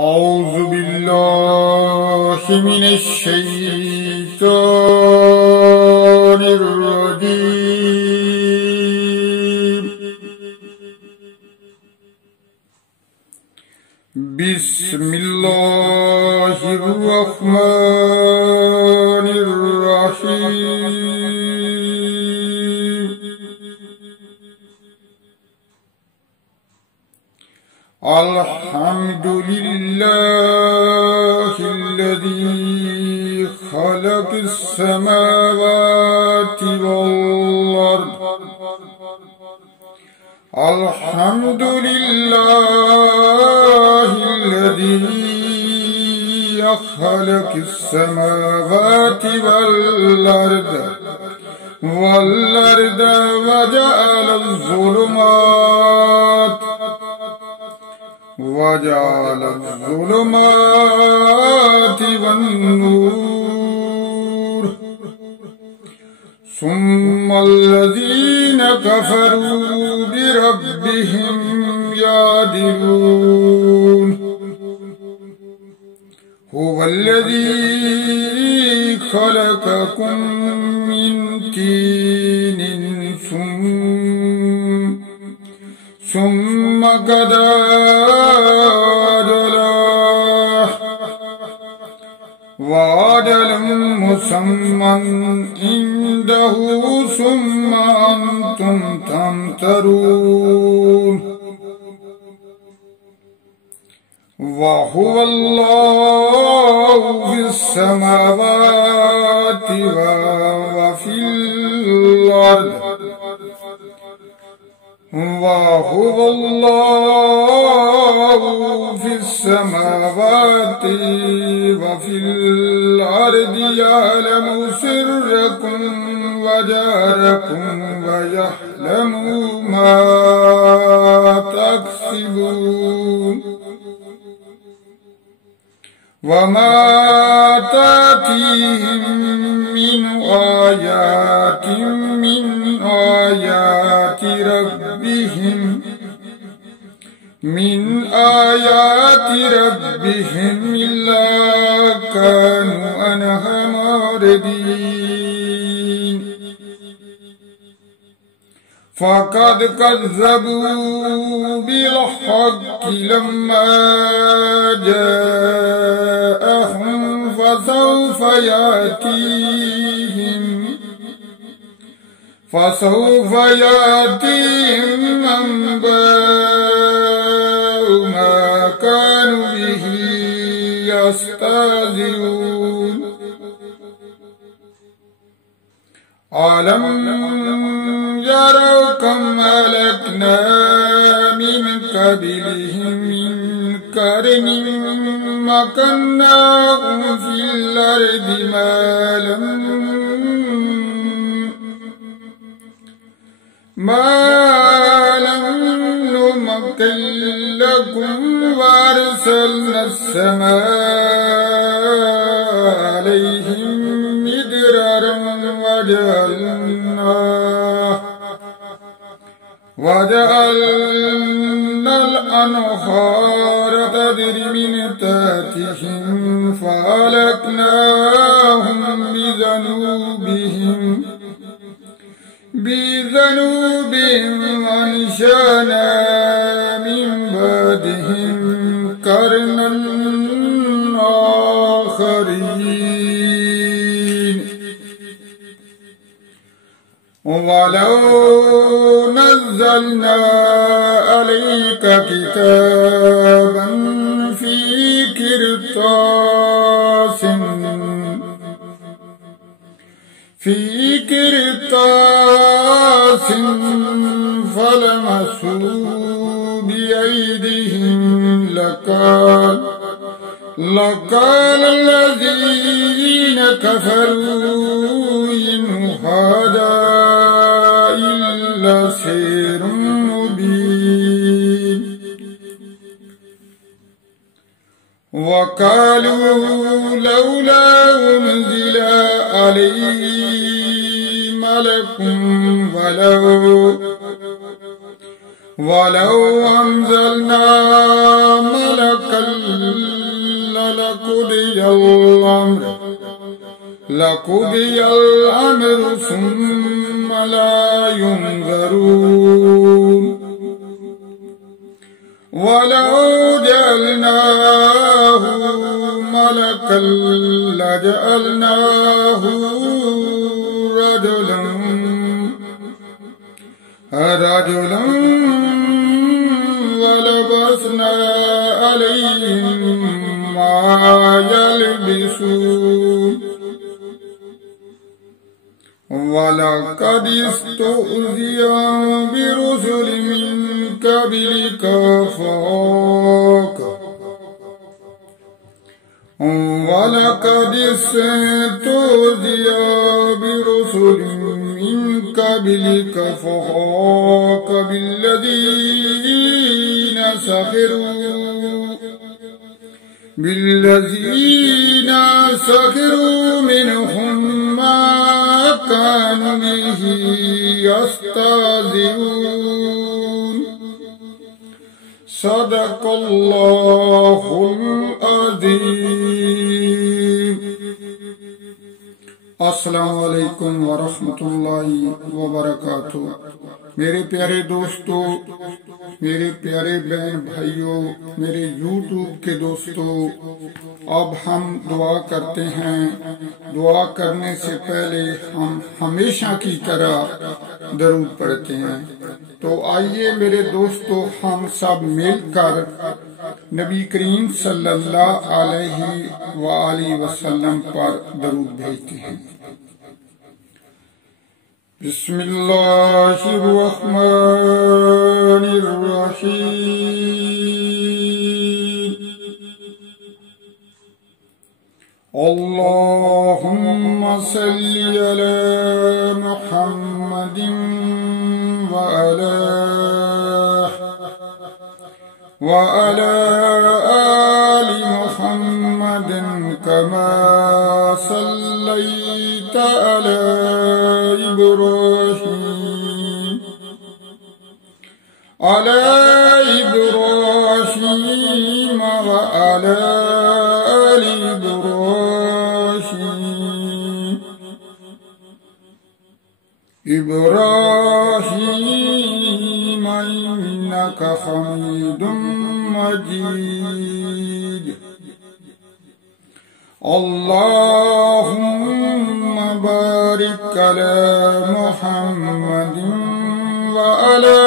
أعوذ بالله من الشيطان الرجيم. بسم الله الرحمن الرحيم. الحمد لله الذي خلق السماوات والأرض. الحمد لله الذي خلق السماوات والأرض وجعل الظلمات والنور، ثم الذين كفروا بربهم يعدلون. هو الذي خلقكم من طين ثم قضى وأجل مسمى عنده ثم أنتم تمترون. وهو الله في السماوات وفي الأرض. وهو الله في السماوات وفي الأرض، يعلم سركم وجهركم ويعلم ما تكسبون. وما تأتيهم من آيات ربهم إلا كانوا عنها معرضين. فقد كذبوا بالحق لما جاءهم، فسوف يأتيهم أنباء ما كانوا به يستهزئون. ألم يروا كم أهلكنا من قبلهم من قرن مكناهم في الأرض ما لم نمكن لكم، وأرسلنا السماء عليهم مدرارا وجعلنا الأنهار تجري من تحتهم فأهلكناهم بذنوبهم وأنشأنا من بعدهم قرنا آخرين. ولو نزلنا عليك كتابا في قرطاس فلمسوه بأيديهم لقال الذين كفروا إن هذا إلا سحر مبين. وقالوا لولا أنزل عليه ملك ولو أنزلنا ملكا لقضي الأمر ثم لا ينظرون ولو جعلناه ملكا لجعلناه رجلا ولبسنا عليهم ما يلبسون ولقد استهزئ برسل من قبلك ولقد استهزئ برسل من قبلك فحاق بالذين سخروا منهم ما كانوا به يستهزئون صدق الله العظيم अस्सलाम वालेकुम वरहमतुल्लाहि वबरकातुह। मेरे प्यारे दोस्तों, मेरे प्यारे बहन भाइयों, मेरे यूट्यूब के दोस्तों, अब हम दुआ करते हैं। दुआ करने से पहले हम हमेशा की तरह दरूद पढ़ते हैं। तो आइए मेरे दोस्तों, हम सब मिलकर नबी करीम सल्लल्लाहु अलैहि वसल्लम पर दरूद भेजते हैं। बिस्मिल्लाहिर्रहमानिर्रहीम। अल्लाहुम्मा सल्ली अला मुहम्मदिन व अला आलि मुहम्मदिन कमा सल्लैता अला इब्राहीम व अला आलि इब्राहीम इन्नका हमीदुम मजीद। अल्लाहुम्मा बारिक अला मुहम्मदिन व अला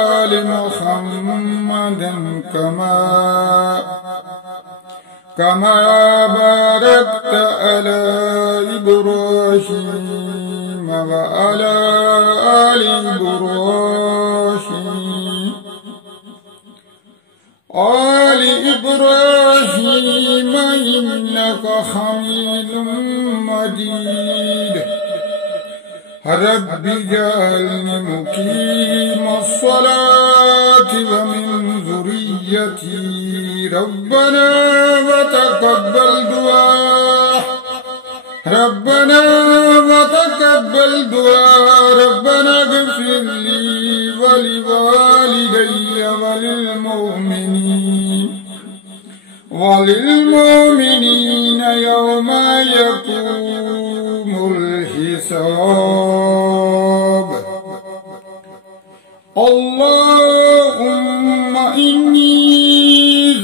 आलि मुहम्मदिन कमा बारकता अला इब्राहीम व अला आलि इब्राहीम इन्नका हमीदुम मजीद। रब्बि जअलनि मुकीमस्सलाति व मिन ज़ुर्रिय्यति रब्बना व तक़ब्बल दुआ रब्बना इग़फ़िर ली व लिवालिदैय वलिलमुमिनीन यौमा यक़ूमुल हिसाब। अल्लाहुम्मा इन्नी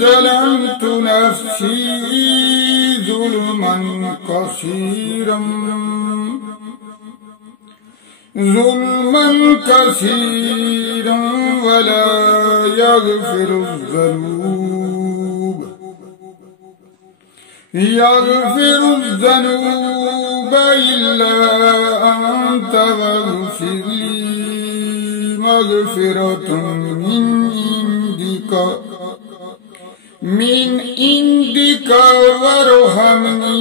ज़लमतु नफ़्सी ज़ुल्मन कसीरन वला यग़फ़िरुज़्ज़ुनूब इल्ला अन्त वग़फ़िर ली मग़फ़िरतुम मिन इंदिका वरहमनी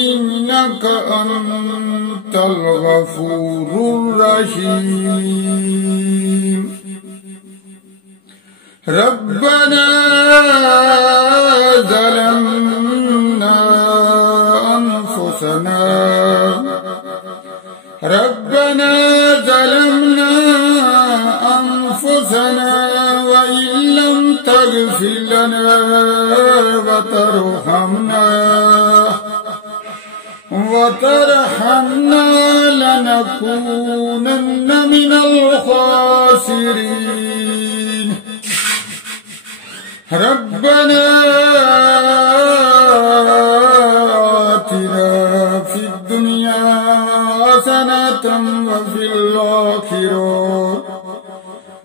इन्नका अंतल गफूरुर रहीम। रब्बना ज़लमना अनफुसना व इल्लम तग़फिर فاغفر لنا وترحمنا لنكونن من الخاسرين ربنا آتنا في الدنيا حسنة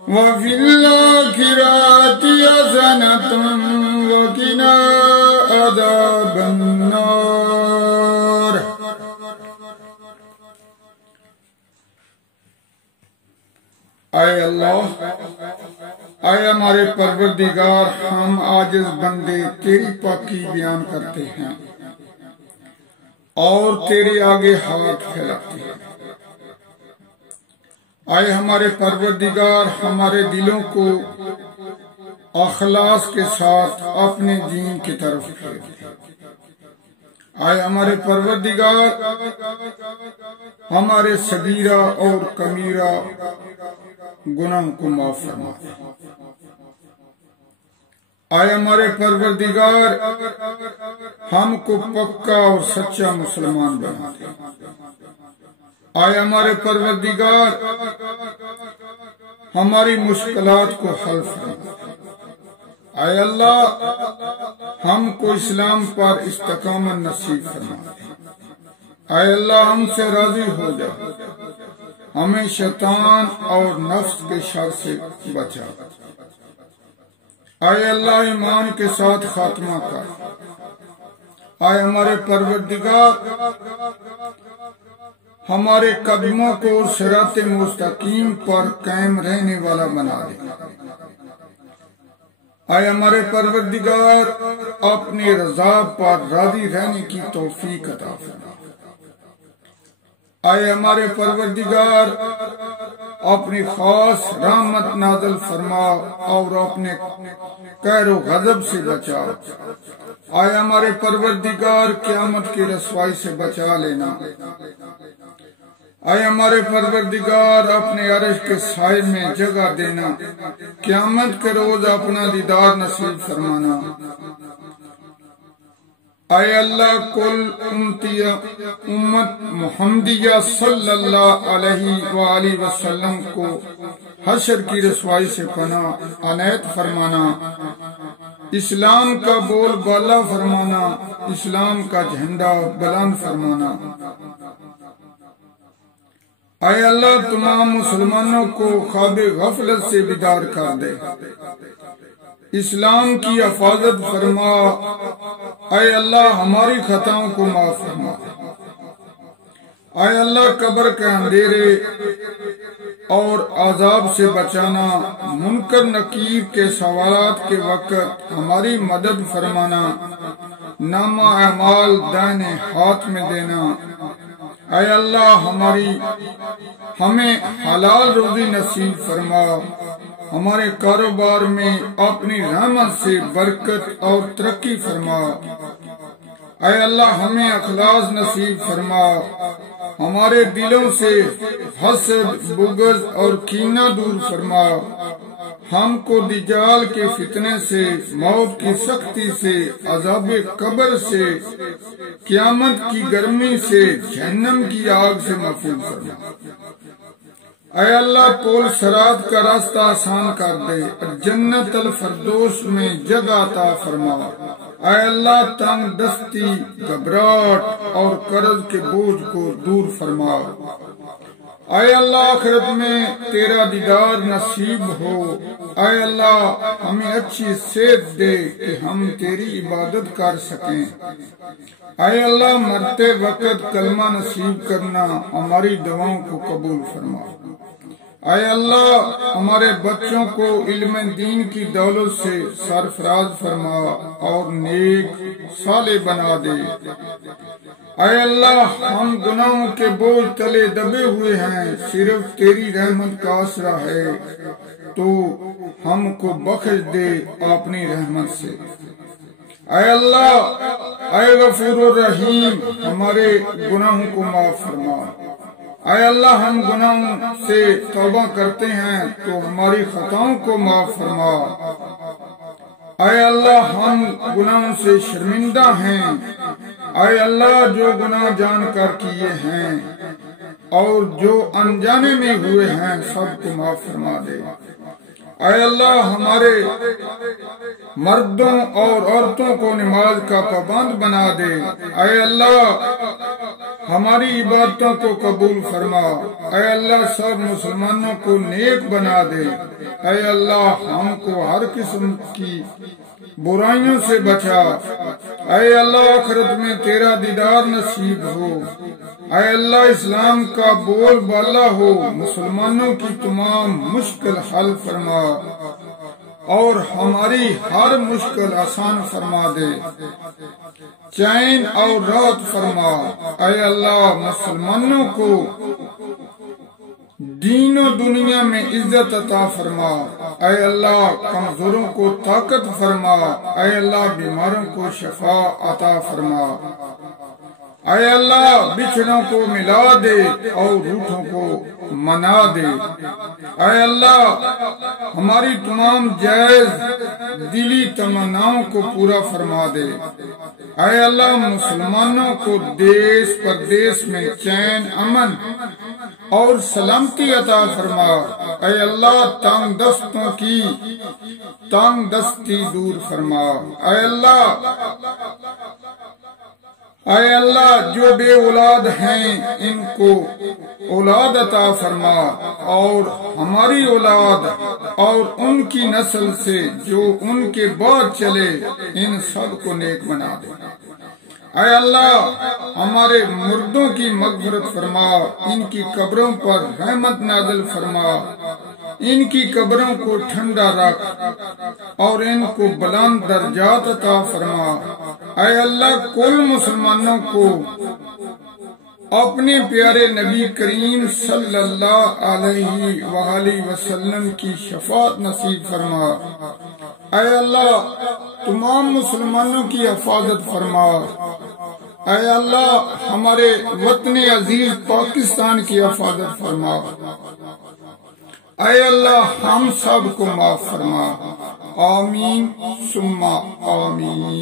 وفي الآخرة حسنة وقنا عذاب النار आए अल्लाह, आए हमारे परवरदिगार, हम आजिज़ बंदे तेरी पाकी बयान करते हैं और तेरे आगे हाथ फैलाते हैं। आए हमारे परवरदिगार, हमारे दिलों को अखलास के साथ अपने दीन की तरफ फेर। आए हमारे परवरदिगार, हमारे सगीरा और कमीरा गुनाह को माफ फरमा। आए हमारे परवरदिगार, हमको पक्का और सच्चा मुसलमान बना दे। आए हमारे परवरदिगार, हमारी मुश्किलात को हल फरमा। आए अल्लाह, हमको इस्लाम पर इस्तकामत नसीब फरमा। आए अल्लाह, हमसे राजी हो जा, हमें शैतान और नफ्स के शर से बचा। आए अल्लाह, ईमान के साथ खात्मा कर। आए हमारे परवरदिगार, हमारे कदमों को सिराते मुस्तकीम पर कायम रहने वाला बना दे। आए हमारे परवरदिगार, अपनी रजा पर राजी रहने की तौफीक अता फरमा। आए हमारे परवरदिगार, अपनी खास रहमत नाज़िल फरमा और अपने कहरो गजब से बचा। आए हमारे परवरदिगार, क़यामत की रसवाई से बचा लेना। आए हमारे परवरदिगार, अपने अर्श के साए में जगह देना। क़यामत के रोज अपना दीदार नसीब फरमाना। आए अल्लाह, कुल उम्मत मुहम्मदिया सल्लल्लाहु अलैहि वसल्लम को हशर की रसवाई से पनाह अनायत फरमाना। इस्लाम का बोल बाला फरमाना, इस्लाम का झंडा बुलंद फरमाना। आए अल्लाह, तमाम मुसलमानों को ख्वाबे गफलत से बेदार कर दे। इस्लाम की हिफाजत फरमा। आए अल्लाह, हमारी खताओं को माफ फरमा। आए अल्लाह, कब्र के अंधेरे और आजाब से बचाना। मुनकर नकीर के सवालात के वक्त हमारी मदद फरमाना। नामा अमाल दाहिने हाथ में देना। आए अल्लाह, हमें हलाल रोजी नसीब फरमा। हमारे कारोबार में अपनी रहमत से बरकत और तरक्की फरमा। आए अल्लाह, हमें अखलास नसीब फरमा। हमारे दिलों से हसद, बुग़्ज़ और कीना दूर फरमा। हमको दिजाल के फितने से, मौत की सख्ती से, अज़ाबे कब्र से, क़यामत की गर्मी से, जहन्नम की आग से महफूज फरमा। ऐ अल्लाह, पोल सरात का रास्ता आसान कर दे। जन्नत अल फरदौस में जगह अता फरमा। ऐ अल्लाह, तंग दस्ती, घबराहट और कर्ज के बोझ को दूर फरमा। ऐ अल्लाह, आखिरत में तेरा दीदार नसीब हो। ऐ अल्लाह, हमें अच्छी सेहत दे कि हम तेरी इबादत कर सकें। ऐ अल्लाह, मरते वक्त कलमा नसीब करना। हमारी दुआओं को कबूल फरमा। ऐ अल्लाह, हमारे बच्चों को इल्म दीन की दौलत से सरफराज फरमा और नेक साले बना दे। ऐ अल्लाह, हम गुनाहों के बोझ तले दबे हुए हैं। सिर्फ तेरी रहमत का आसरा है, तो हमको बख्श दे अपनी रहमत से। ऐ अल्लाह, ऐ गफूर रहीम, हमारे गुनाहों को माफ फरमा। ऐ अल्लाह, हम गुनाहों से तौबा करते हैं तो हमारी खताओं को माफ फरमा। आए अल्लाह हम गुनाहों से शर्मिंदा हैं। आए अल्लाह जो गुनाह जानकर किए हैं और जो अनजाने में हुए हैं सबको माफ फरमा दे। आए अल्लाह हमारे मर्दों और औरतों को नमाज का पाबंद बना दे। आए अल्लाह हमारी इबादतों को कबूल फरमा। आए अल्लाह सब मुसलमानों को नेक बना दे। आए अल्लाह हमको हर किस्म की बुराइयों से बचा। आए अल्लाह आखिरत में तेरा दीदार नसीब हो। आए अल्लाह इस्लाम का बोल बाला हो, मुसलमानों की तमाम मुश्किल हल फरमा और हमारी हर मुश्किल आसान फरमा दे। चैन और राहत फरमा। आए अल्लाह मुसलमानों को दीनो दुनिया में इज्जत अता फरमा। आए अल्लाह कमजोरों को ताकत फरमा। आए अल्लाह बीमारों को शफा अता फरमा। आए अल्लाह बिछड़ों को मिला दे और रूठों को मना दे। आए अल्लाह हमारी तमाम जायज दिली तमन्नाओं को पूरा फरमा दे। आए अल्लाह मुसलमानों को देश प्रदेश में चैन अमन और सलामती अता फरमा। आए अल्लाह तंग दस्तों की तंग दस्ती दूर फरमा। आए अल्लाह जो बे औलाद हैं इनको औलाद अता फरमा और हमारी औलाद और उनकी नस्ल से जो उनके बाद चले इन सब को नेक बना दे। आए अल्लाह हमारे मुर्दों की मग़फ़िरत फरमा, इनकी कब्रों पर रहमत नाज़िल फरमा, इनकी कब्रों को ठंडा रख और इनको बुलंद दर्जात अता फरमा। आए अल्लाह कुल मुसलमानों को अपने प्यारे नबी करीम सल्लल्लाहु अलैहि वसल्लम की शफाअत नसीब फरमा। आए अल्लाह तमाम मुसलमानों की हिफाजत फरमा। आए अल्लाह हमारे वतन अजीज पाकिस्तान की हिफाजत फरमा। आए अल्लाह हम सब को माफ फरमा। आमीन सुम्मा आमीन।